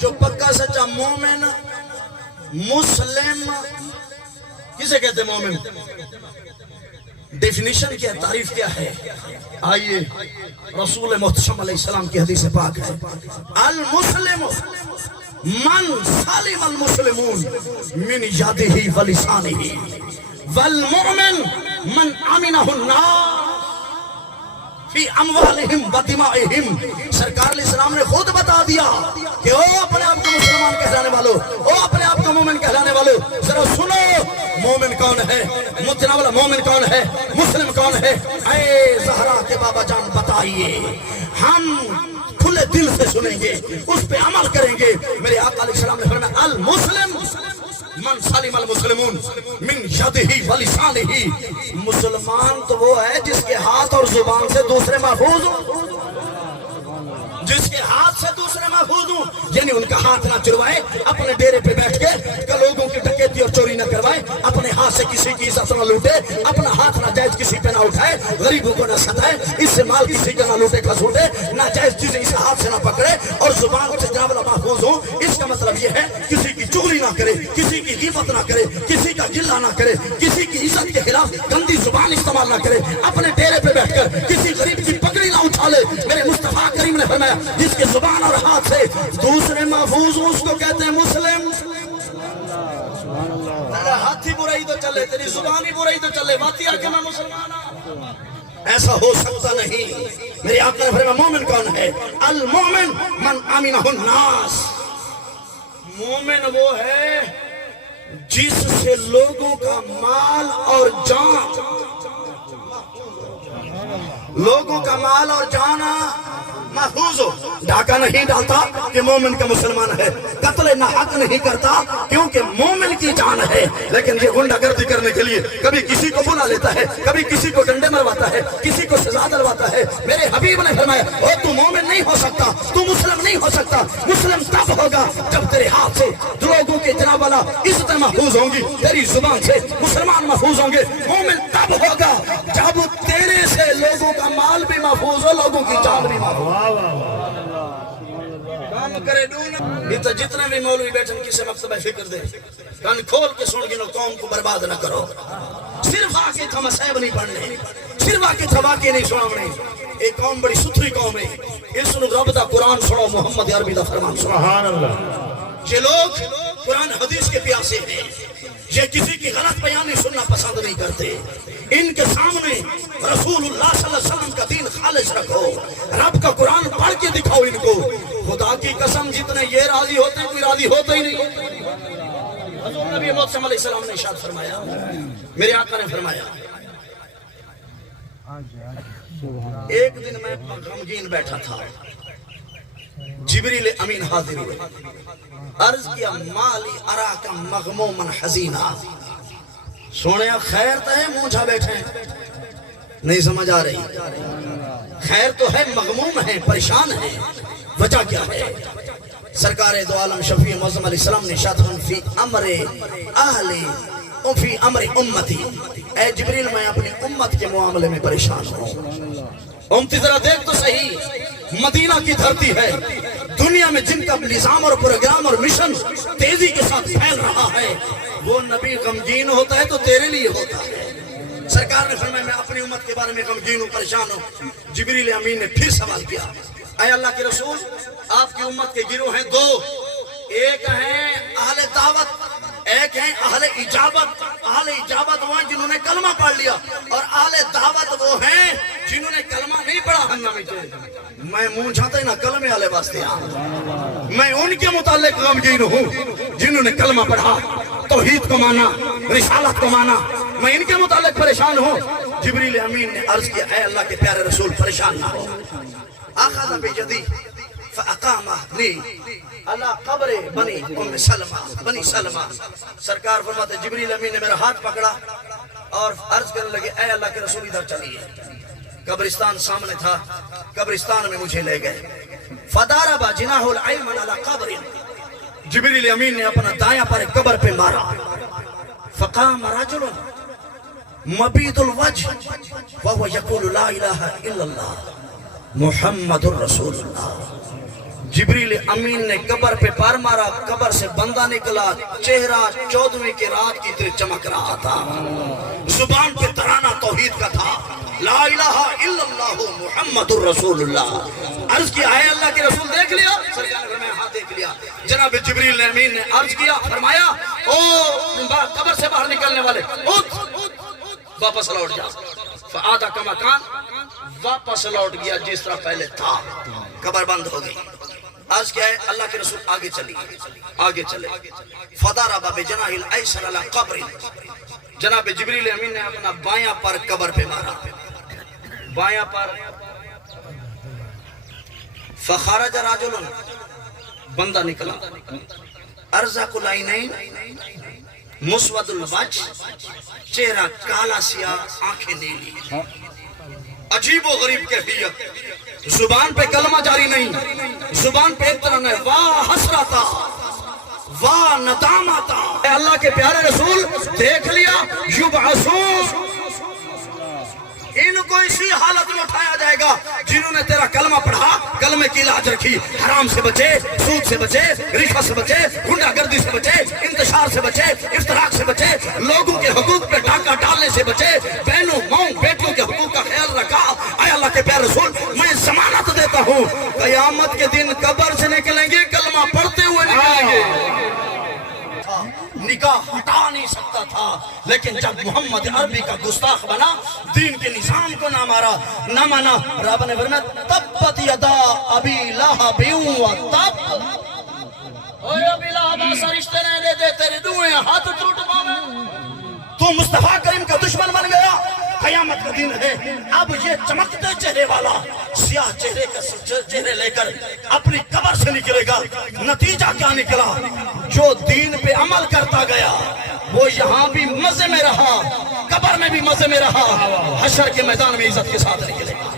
جو پکا سچا مومن مسلم کسے کہتے ہیں؟ مومن ڈیفینیشن کیا ہے، تعریف کیا ہے؟ آئیے رسول محتشم علیہ السلام کی حدیث پاک ہے، المسلم من سالم المسلمون من یدہ ولسانہ والمؤمن من امنہ الناس فی اموالہم ودمائہم۔ سرکار علیہ السلام نے خود بتا دیا کہ او اپنے آپ کو مسلمان کہلانے والو، او اپنے آپ کو مومن کہلانے والو، ذرا سنو مومن کون ہے، متناولا مومن کون ہے، مسلم کون ہے؟ اے زہرا کے بابا جان بتائیے، ہم کھلے دل سے سنیں گے، اس پہ عمل کریں گے۔ میرے آقا علیہ السلام نے فرمایا المسلم من سالم المسلمون من یدہ ولسانہ۔ مسلمان تو وہ ہے جس کے ہاتھ اور زبان سے دوسرے محفوظ ہوں، جس کے ہاتھ سے دوسرے محفوظ ہوں، یعنی ان کا ہاتھ نہ چروائے، اپنے ڈیرے پہ بیٹھ کے لوگوں کی ڈکیتی اور چوری نہ کروائے، اپنے ہاتھ سے کسی کی عزت نہ لوٹے، اپنا ہاتھ ناجائز کسی پہ نہ اٹھائے، غریبوں کو نہ ستائے، اس سے مال کسی کا نہ لوٹے کھسوٹے، ناجائز چیزیں اس ہاتھ سے نہ پکڑے، اور زبان سے جناب اللہ محفوظ ہوں۔ اس کا مطلب یہ ہے کسی کی چغلی نہ کرے، کسی کی غیبت نہ کرے، کسی کا گلہ نہ کرے، کسی کی عزت کے خلاف گندی زبان استعمال نہ کرے، اپنے ڈیرے پہ بیٹھ کر کسی غریب کی پگڑی نہ اٹھا لے۔ میرے مصطفیٰ کریم نے فرمایا جس کے زبان اور ہاتھ سے دوسرے محفوظ ہوں اس کو کہتے ہیں مسلم۔ تیرا ہاتھ ہی برائی تو چلے، تیری زبان ہی برائی تو چلے، باتی آکے میں مسلمان ہوں، ایسا ہو سکتا نہیں۔ میرے آقا نے فرمایا مومن کون ہے؟ المومن من امنہ الناس۔ مومن وہ ہے جس سے لوگوں کا مال اور جان، لوگوں کا مال اور جان محفوظ ہو۔ ڈاکہ نہیں ڈالتا کہ مومن کا مسلمان ہے، قتل ناحق نہیں کرتا کیونکہ مومن کی جان ہے، لیکن یہ غنڈہ گردی کرنے کے لیے کبھی کسی کو بلا لیتا ہے، کبھی کسی کو ڈنڈے مرواتا ہے، کسی کو سزا دلواتا ہے۔ میرے حبیب نے فرمایا او تو مومن نہیں ہو سکتا، تو مسلم نہیں ہو سکتا، مسلم تب ہوگا جب تیرے ہاتھ سے لوگوں کے جناب والا عزتیں محفوظ ہوں گی، تیری زبان سے مسلمان محفوظ ہوں گے۔ مومن تب ہوگا جب تیرے سے لوگوں کا مال بھی محفوظ ہو، لوگوں کی جان بھی محفوظ ہو۔ کام کرے ڈون یہ تو جتنے بھی مولوی بیٹھن کسے مکتبہ فکر دے، کان کھول کے سن گنو، قوم کو برباد نہ کرو۔ صرف آکے تھا مسائب نہیں پڑھنے، صرف آکے تھا واقعے نہیں سناونے۔ ایک قوم بڑی ستھری قوم ہے، اس نے رب دا قرآن سنو، محمد عربی دا فرمان سنو۔ سبحان اللہ۔ یہ لوگ قرآن حدیث کے پیاسے ہیں، یہ کسی کی غلط بیانی سننا پسند نہیں کرتے۔ ان کے سامنے رسول اللہ صلی اللہ علیہ وسلم کا دین خالص رکھو، رب کا قرآن پڑھ کے دکھاؤ ان کو۔ خدا کی قسم جتنے یہ راضی ہوتے ہیں کوئی راضی ہوتا ہی نہیں۔ حضور نبی محتشم علیہ السلام نے ارشاد فرمایا، میرے آقا نے فرمایا ایک دن میں غمگین بیٹھا تھا، جبریل امین حاضر ہوئے، عرض کیا مالی اراک مغموما حزینا۔ سونے خیر تو ہے مونچھا بیٹھے ہیں، نہیں سمجھ آ رہی؟ خیر تو ہے، مغموم ہے، پریشان ہے، وجہ کیا ہے؟ سرکار دو عالم شفیع معظم علیہ السلام نے ارشاد فرمایا فی امر اہلی و فی امر امتی، اے جبریل میں اپنی امت کے معاملے میں پریشان ہوں۔ امتی ذرا دیکھ تو صحیح، مدینہ کی دھرتی ہے، دنیا میں جن کا نظام اور پروگرام اور مشن تیزی کے ساتھ پھیل رہا ہے، وہ نبی غمگین ہوتا ہے تو تیرے لیے ہوتا ہے۔ سرکار نے فرمایا میں اپنی امت کے بارے میں غمگین ہوں، پریشان ہوں۔ جبریل امین نے پھر سوال کیا، اے اللہ کے رسول آپ کی امت کے گروہ ہیں دو، ایک ہیں اہل دعوت، ایک ہیں اہل اجابت۔ اہل اجابت وہ ہیں جنہوں نے کلمہ پڑھ لیا، اور اہل دعوت وہ ہیں جنہوں نے کلمہ نہیں پڑھا۔ میں منہ چھاتا ہی نہ کلمے والے واسطے، میں ان کے متعلق غمگین ہوں جنہوں نے کلمہ پڑھا، توحید کو مانا، رسالت کو مانا، میں ان کے متعلق پریشان ہوں۔ جبریل امین نے عرض کیا اے اللہ کے پیارے رسول پریشان نہ ہو۔ اخذ بیدی فاقامنی علی قبر بنی ام سلمہ، بنی سلمہ۔ سرکار فرماتے جبریل امین نے میرا ہاتھ پکڑا اور عرض کرنے لگے اے اللہ کے رسول ادھر چلیے۔ قبرستان سامنے تھا، قبرستان میں مجھے لے گئے۔ فضرب جناح الایمن علی قبر، جبریل امین نے اپنا دایاں پر قبر پہ مارا۔ فقام رجل مبید الوجہ وهو یقول لا الہ الا اللہ محمد الرسول اللہ۔ جبریل امین نے قبر پہ پار مارا، قبر سے بندہ نکلا، چہرہ 14ویں کی رات کی طرح چمک رہا تھا، زبان پہ ترانہ توحید کا تھا، لا الہ الا اللہ محمد الرسول اللہ۔ عرض کیا ہے اللہ کے رسول دیکھ لیا؟ سرکار نے فرمایا ہاں دیکھ لیا۔ جناب جبریل امین نے عرض کیا، فرمایا او قبر سے باہر نکلنے والے اٹھ، واپس لوٹ جا۔ فآدھا کما کان، واپس لوٹ گیا جس طرح پہلے تھا، قبر بند ہو گئی۔ آج کیا ہے اللہ کے رسول آگے چلے، فضرب بجناح الایسر علی قبر، جناب جبریل امین نے اپنا بایاں پر قبر پہ مارا، بایاں پر، فخرج رجل، بندہ نکلا، ارزق العینین مسود الوجہ، چہرہ کالا سیاہ، آنکھیں نیلی، عجیب و غریب کیفیت، زبان پہ کلمہ جاری نہیں، زبان پہ ایک طرح نہیں، واہ حسرتا واہ ندامتا۔ اے اللہ کے پیارے رسول دیکھ لیا، یبعثون، ان کو اسی حالت میں اٹھایا جائے گا جنہوں نے تیرا کلمہ پڑھا، کلمے کی لاج رکھی، حرام سے بچے، سود سے بچے، رشوت سے بچے، غنڈہ گردی سے بچے، انتشار سے بچے، افتراق سے بچے، لوگوں کے حقوق پہ ڈاکہ ڈالنے سے بچے، بہنوں ماؤں بیٹیوں کے حقوق کا خیال رکھا۔ اے اللہ کے پیارے رسول میں ضمانت دیتا ہوں قیامت کے دن قبر سے نکلیں گے کلمہ پڑھتے ہوئے نکلیں گے۔ نکاح ہٹا نہیں سکتا تھا، لیکن جب محمد عربی کا گستاخ بنا، دین کے نظام کو نہ مارا، نہ مانا، رب نے فرمایا تبت یدا ابی لہب وتب، اوے ابی لہب ایسا رشتے نہیں لے دے، تیرے دوئے ہاتھ ٹوٹ پاوے، تو مصطفیٰ کریم کا دشمن بن گیا۔ قیامت کا دن ہے، اب یہ چمکتے چہرے والا سیاہ چہرے لے کر اپنی قبر سے نکلے گا۔ نتیجہ کیا نکلا؟ جو دین پہ عمل کرتا گیا وہ یہاں بھی مزے میں رہا، قبر میں بھی مزے میں رہا، حشر کے میدان میں عزت کے ساتھ نکلے گا۔